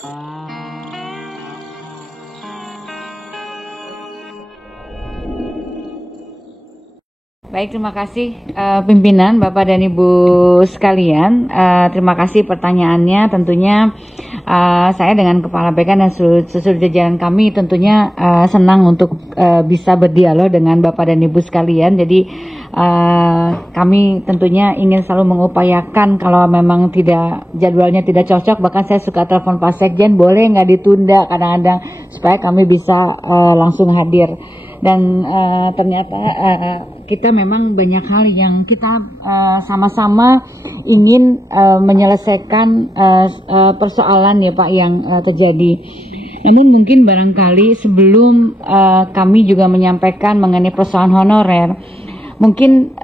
Baik, terima kasih pimpinan, Bapak dan Ibu sekalian. Terima kasih pertanyaannya. Tentunya saya dengan Kepala BK dan seluruh jajaran kami tentunya senang untuk bisa berdialog dengan Bapak dan Ibu sekalian. Jadi kami tentunya ingin selalu mengupayakan kalau memang jadwalnya tidak cocok, bahkan saya suka telepon Pak Sekjen, boleh nggak ditunda kadang-kadang supaya kami bisa langsung hadir. Dan ternyata kita memang banyak hal yang kita sama-sama ingin menyelesaikan persoalan ya Pak yang terjadi. Namun mungkin barangkali sebelum kami juga menyampaikan mengenai persoalan honorer, mungkin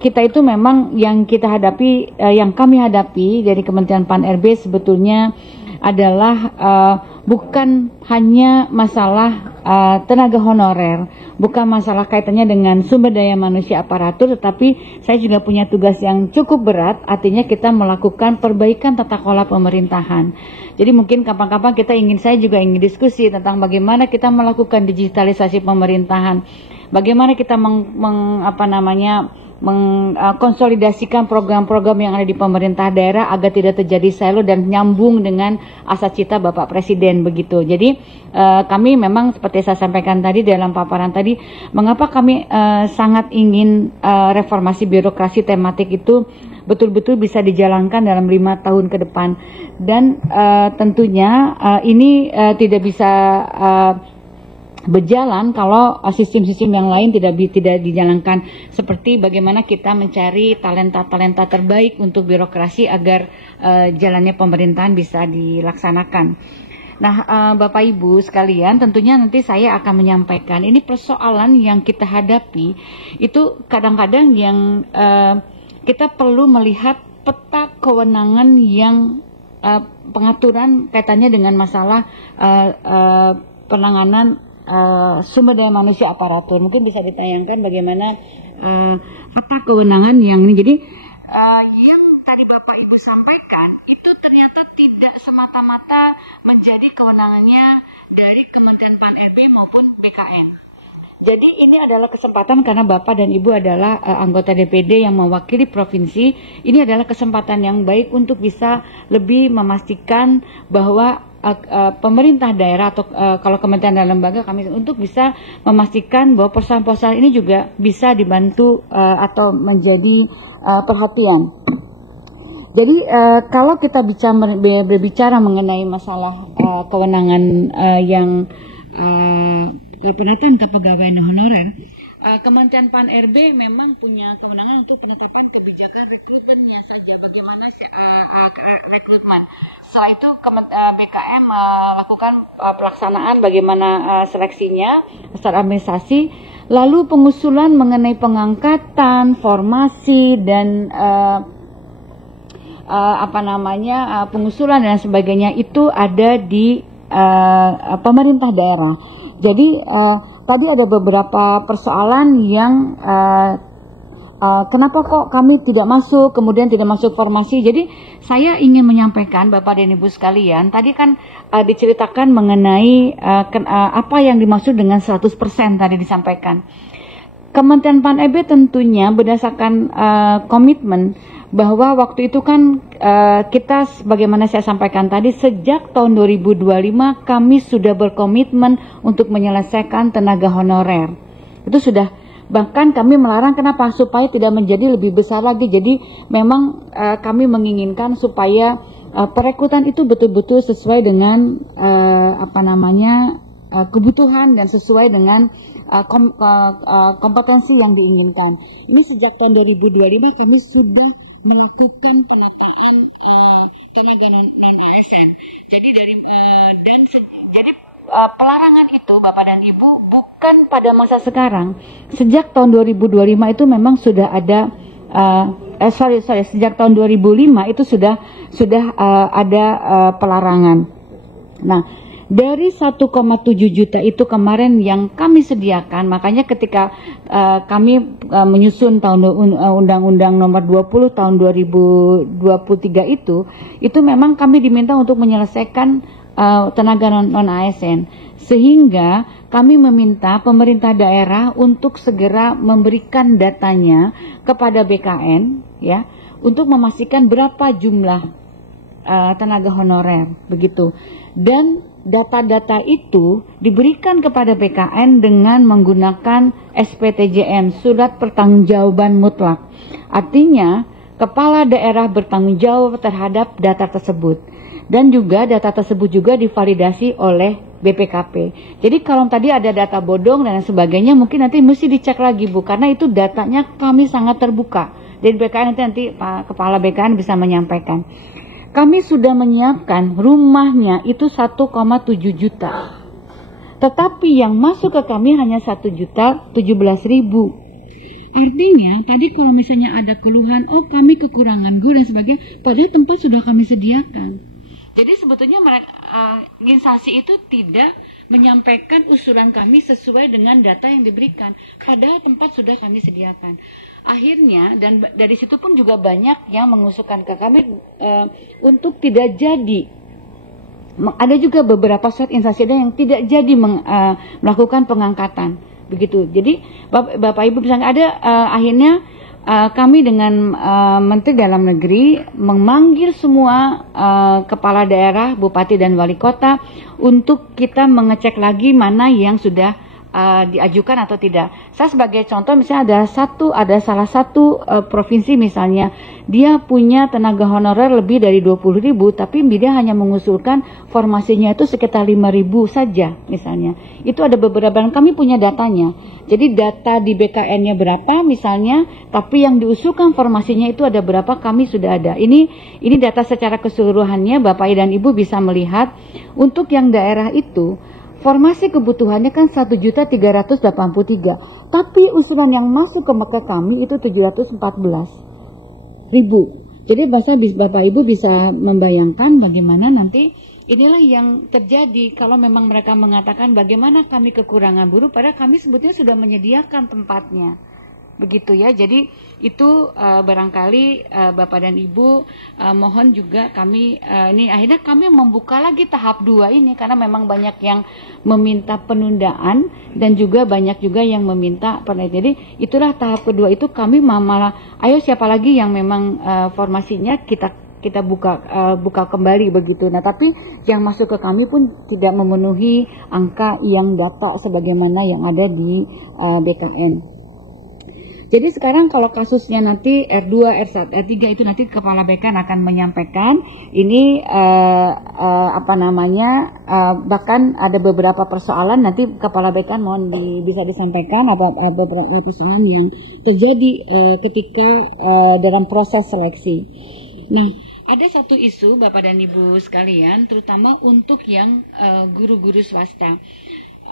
kita itu memang yang kita hadapi, yang kami hadapi dari Kementerian Pan-RB sebetulnya adalah bukan hanya masalah tenaga honorer, bukan masalah kaitannya dengan sumber daya manusia aparatur, tetapi saya juga punya tugas yang cukup berat, artinya kita melakukan perbaikan tata kelola pemerintahan. Jadi mungkin kapan-kapan saya juga ingin diskusi tentang bagaimana kita melakukan digitalisasi pemerintahan, bagaimana kita mengkonsolidasikan program-program yang ada di pemerintah daerah agar tidak terjadi silo dan nyambung dengan asa cita Bapak Presiden begitu. Jadi kami memang seperti saya sampaikan tadi dalam paparan tadi, mengapa kami sangat ingin reformasi birokrasi tematik itu betul-betul bisa dijalankan dalam 5 tahun ke depan. Dan tentunya ini tidak bisa berjalan kalau sistem-sistem yang lain tidak dijalankan, seperti bagaimana kita mencari talenta-talenta terbaik untuk birokrasi agar jalannya pemerintahan bisa dilaksanakan. Nah, Bapak Ibu sekalian, tentunya nanti saya akan menyampaikan ini persoalan yang kita hadapi itu kadang-kadang yang kita perlu melihat peta kewenangan yang pengaturan kaitannya dengan masalah penanganan sumber daya manusia aparatur. Mungkin bisa ditayangkan bagaimana peta kewenangan yang ini. Jadi yang tadi Bapak Ibu sampaikan itu ternyata tidak semata-mata menjadi kewenangannya dari Kementerian Pan-RB maupun BKN. Jadi ini adalah kesempatan karena Bapak dan Ibu adalah anggota DPD yang mewakili provinsi. Ini adalah kesempatan yang baik untuk bisa lebih memastikan bahwa pemerintah daerah atau kalau kementerian dan lembaga kami untuk bisa memastikan bahwa persoalan-persoalan ini juga bisa dibantu atau menjadi perhatian. Jadi kalau kita berbicara mengenai masalah kewenangan yang penataan kepegawaian honorer, Kementerian Pan-RB memang punya kewenangan untuk menetapkan kebijakan rekrutmennya saja, bagaimana rekrutmen. Setelah itu BKM melakukan pelaksanaan bagaimana seleksinya, secara administrasi, lalu pengusulan mengenai pengangkatan, formasi dan pengusulan dan sebagainya itu ada di pemerintah daerah. Jadi tadi ada beberapa persoalan yang kenapa kok kami tidak masuk, kemudian tidak masuk formasi. Jadi saya ingin menyampaikan Bapak dan Ibu sekalian, tadi kan diceritakan mengenai apa yang dimaksud dengan 100% tadi disampaikan. Kementerian Pan-RB tentunya berdasarkan komitmen bahwa waktu itu kan kita bagaimana saya sampaikan tadi, sejak tahun 2025 kami sudah berkomitmen untuk menyelesaikan tenaga honorer. Itu sudah, bahkan kami melarang, kenapa? Supaya tidak menjadi lebih besar lagi. Jadi memang kami menginginkan supaya perekrutan itu betul-betul sesuai dengan kebutuhan dan sesuai dengan kompetensi yang diinginkan. Ini sejak tahun 2025 kami sudah melakukan penataan tenaga non-ASN. Jadi pelarangan itu Bapak dan Ibu bukan pada masa sekarang. Sejak tahun 2025 itu memang sudah ada sejak tahun 2005 itu sudah ada pelarangan. Nah, Dari 1,7 juta itu kemarin yang kami sediakan, makanya ketika kami menyusun tahun Undang-Undang Nomor 20 tahun 2023 itu memang kami diminta untuk menyelesaikan tenaga non-ASN, sehingga kami meminta pemerintah daerah untuk segera memberikan datanya kepada BKN, ya, untuk memastikan berapa jumlah tenaga honorer, begitu. Dan data-data itu diberikan kepada BKN dengan menggunakan SPTJM, Surat Pertanggungjawaban Mutlak. Artinya, kepala daerah bertanggung jawab terhadap data tersebut. Dan juga data tersebut juga divalidasi oleh BPKP. Jadi kalau tadi ada data bodong dan sebagainya, mungkin nanti mesti dicek lagi, Bu, karena itu datanya kami sangat terbuka. Jadi BKN nanti Pak Kepala BKN bisa menyampaikan. Kami sudah menyiapkan rumahnya itu 1,7 juta. Tetapi yang masuk ke kami hanya 1.017.000. Artinya tadi kalau misalnya ada keluhan, oh kami kekurangan guru dan sebagainya, padahal tempat sudah kami sediakan. Jadi sebetulnya instansi itu tidak menyampaikan usulan kami sesuai dengan data yang diberikan, padahal tempat sudah kami sediakan. Akhirnya, dan dari situ pun juga banyak yang mengusulkan ke kami untuk tidak jadi. Ada juga beberapa surat instansi yang tidak jadi melakukan pengangkatan, begitu. Jadi Bapak Ibu bisa ada akhirnya kami dengan Menteri Dalam Negeri memanggil semua kepala daerah, bupati dan wali kota untuk kita mengecek lagi mana yang sudah diajukan atau tidak. Saya sebagai contoh misalnya ada salah satu provinsi misalnya dia punya tenaga honorer lebih dari 20.000, tapi dia hanya mengusulkan formasinya itu sekitar 5.000 saja misalnya. Itu ada beberapa yang kami punya datanya. Jadi data di BKN-nya berapa misalnya, tapi yang diusulkan formasinya itu ada berapa kami sudah ada. Ini data secara keseluruhannya Bapak dan Ibu bisa melihat untuk yang daerah itu. Formasi kebutuhannya kan 1.383, tapi usulan yang masuk ke kami itu 714.000. Jadi Bapak Ibu bisa membayangkan bagaimana nanti inilah yang terjadi kalau memang mereka mengatakan bagaimana kami kekurangan buruh, padahal kami sebetulnya sudah menyediakan tempatnya. Begitu ya, jadi itu barangkali Bapak dan Ibu mohon juga kami ini akhirnya kami membuka lagi tahap 2 ini karena memang banyak yang meminta penundaan dan juga banyak juga yang meminta penundaan. Jadi itulah tahap kedua itu kami malah ayo siapa lagi yang memang formasinya kita buka kembali begitu. Nah tapi yang masuk ke kami pun tidak memenuhi angka yang data sebagaimana yang ada di BKN. Jadi sekarang kalau kasusnya nanti R2, R1, R3 itu nanti Kepala BKN akan menyampaikan ini bahkan ada beberapa persoalan nanti Kepala BKN mohon bisa disampaikan beberapa persoalan yang terjadi ketika dalam proses seleksi. Nah, ada satu isu Bapak dan Ibu sekalian, terutama untuk yang guru-guru swasta.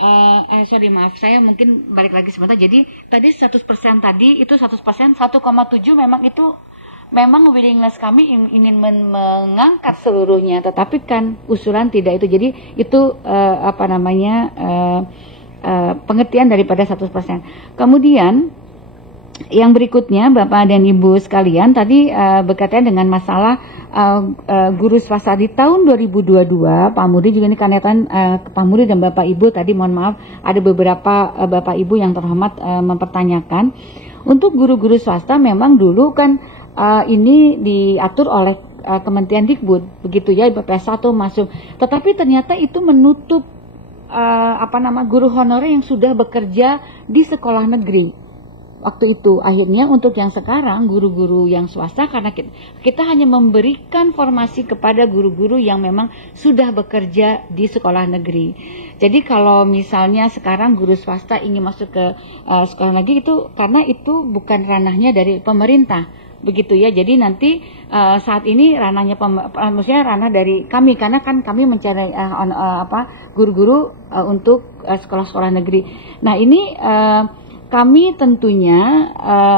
Maaf saya mungkin balik lagi sebentar. Jadi tadi 100% tadi itu 100%, 1,7 memang willingness kami ingin mengangkat seluruhnya, tetapi kan usulan tidak itu. Jadi itu pengertian daripada 100%. Kemudian yang berikutnya Bapak dan Ibu sekalian tadi berkaitan dengan masalah guru swasta di tahun 2022, Pak Muri juga ini kandidan Pak Muri dan Bapak Ibu tadi mohon maaf ada beberapa Bapak Ibu yang terhormat mempertanyakan untuk guru-guru swasta memang dulu kan ini diatur oleh Kementerian Dikbud begitu ya, BPS 1 masuk, tetapi ternyata itu menutup guru honorer yang sudah bekerja di sekolah negeri. Waktu itu akhirnya untuk yang sekarang guru-guru yang swasta karena kita hanya memberikan formasi kepada guru-guru yang memang sudah bekerja di sekolah negeri. Jadi kalau misalnya sekarang guru swasta ingin masuk ke sekolah negeri itu karena itu bukan ranahnya dari pemerintah. Begitu ya. Jadi nanti saat ini ranahnya maksudnya ranah dari kami karena kan kami mencari guru-guru untuk sekolah-sekolah negeri. Nah, ini kami tentunya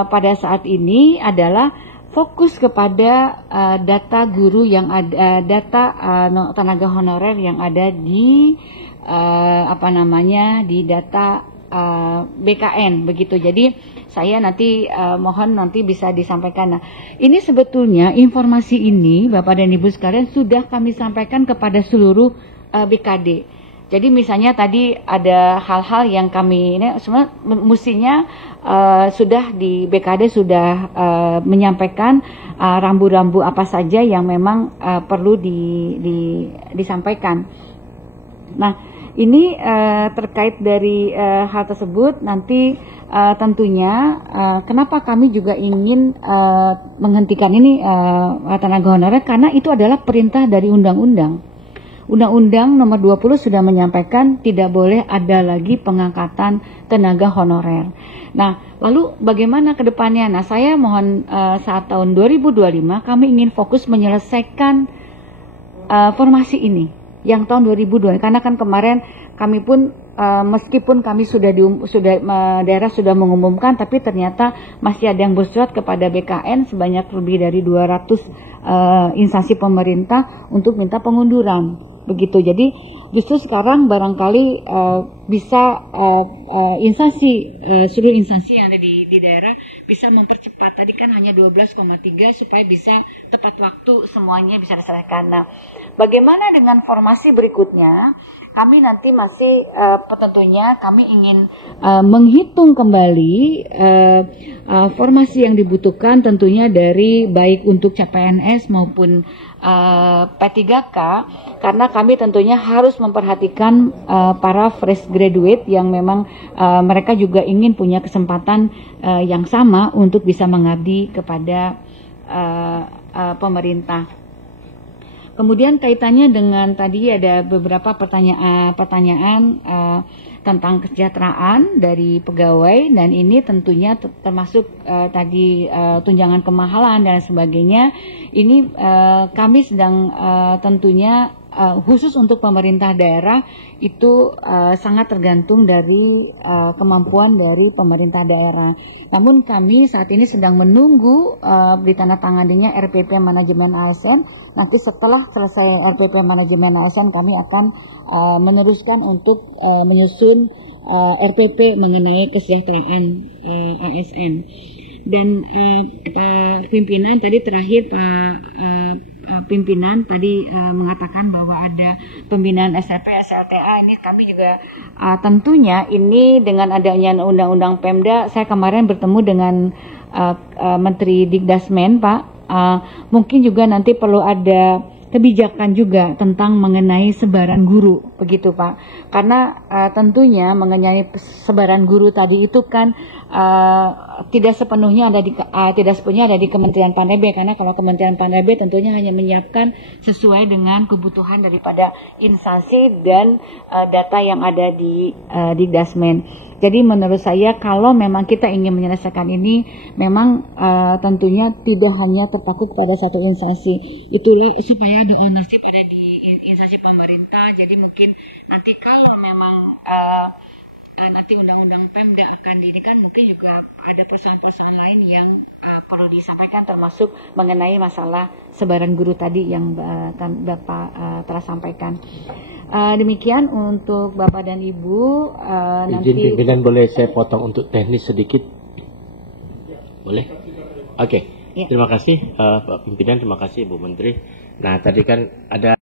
pada saat ini adalah fokus kepada data guru yang ada, tenaga honorer yang ada di di data BKN begitu. Jadi saya nanti mohon nanti bisa disampaikan. Nah, ini sebetulnya informasi ini Bapak dan Ibu sekalian sudah kami sampaikan kepada seluruh BKD. Jadi misalnya tadi ada hal-hal yang kami ini semua mestinya sudah di BKD sudah menyampaikan rambu-rambu apa saja yang memang perlu disampaikan. Nah, ini terkait dari hal tersebut nanti tentunya kenapa kami juga ingin menghentikan ini tenaga honorer, karena itu adalah perintah dari undang-undang. Undang-Undang nomor 20 sudah menyampaikan tidak boleh ada lagi pengangkatan tenaga honorer. Nah, lalu bagaimana ke depannya? Nah, saya mohon saat tahun 2025 kami ingin fokus menyelesaikan formasi ini yang tahun 2002, karena kan kemarin kami pun meskipun kami daerah sudah mengumumkan, tapi ternyata masih ada yang bersurat kepada BKN sebanyak lebih dari 200 instansi pemerintah untuk minta pengunduran. Begitu. Jadi justru sekarang barangkali bisa seluruh instansi yang ada di daerah bisa mempercepat. Tadi kan hanya 12,3 supaya bisa tepat waktu semuanya bisa diselesaikan. Nah, bagaimana dengan formasi berikutnya? Kami nanti masih tentunya kami ingin menghitung kembali formasi yang dibutuhkan tentunya dari baik untuk CPNS maupun P3K, karena kami tentunya harus memperhatikan para fresh graduate yang memang mereka juga ingin punya kesempatan yang sama untuk bisa mengabdi kepada pemerintah. Kemudian kaitannya dengan tadi ada beberapa pertanyaan tentang kesejahteraan dari pegawai, dan ini tentunya termasuk tadi tunjangan kemahalan dan sebagainya. Ini kami sedang tentunya khusus untuk pemerintah daerah itu sangat tergantung dari kemampuan dari pemerintah daerah. Namun kami saat ini sedang menunggu ditandatanganinya RPP manajemen ASN. Nanti setelah selesai RPP manajemen ASN kami akan meneruskan untuk menyusun RPP mengenai kesejahteraan ASN. Dan pimpinan tadi terakhir pimpinan tadi mengatakan bahwa ada pembinaan SLP, SLTA. Ini kami juga tentunya ini dengan adanya undang-undang Pemda, saya kemarin bertemu dengan Menteri Dikdasmen Pak. Mungkin juga nanti perlu ada kebijakan juga tentang mengenai sebaran guru, begitu Pak. Karena tentunya mengenai sebaran guru tadi itu kan tidak sepenuhnya ada di Kementerian Pan-RB, karena kalau Kementerian Pan-RB tentunya hanya menyiapkan sesuai dengan kebutuhan daripada instansi dan data yang ada di Dasmen. Jadi menurut saya kalau memang kita ingin menyelesaikan ini, memang tentunya tidak hanya terpaku pada satu instansi. Itulah supaya ada ownership ada di instansi pemerintah. Jadi mungkin nanti kalau memang nanti undang-undang Pemda akan dirikan, mungkin juga ada persoalan-persoalan lain yang perlu disampaikan, termasuk mengenai masalah sebaran guru tadi yang Bapak telah sampaikan. Demikian untuk Bapak dan Ibu. Nanti pimpinan boleh saya potong untuk teknis sedikit? Boleh? Oke. Ya. Terima kasih Pak Pimpinan, terima kasih Bu Menteri. Nah tadi kan ada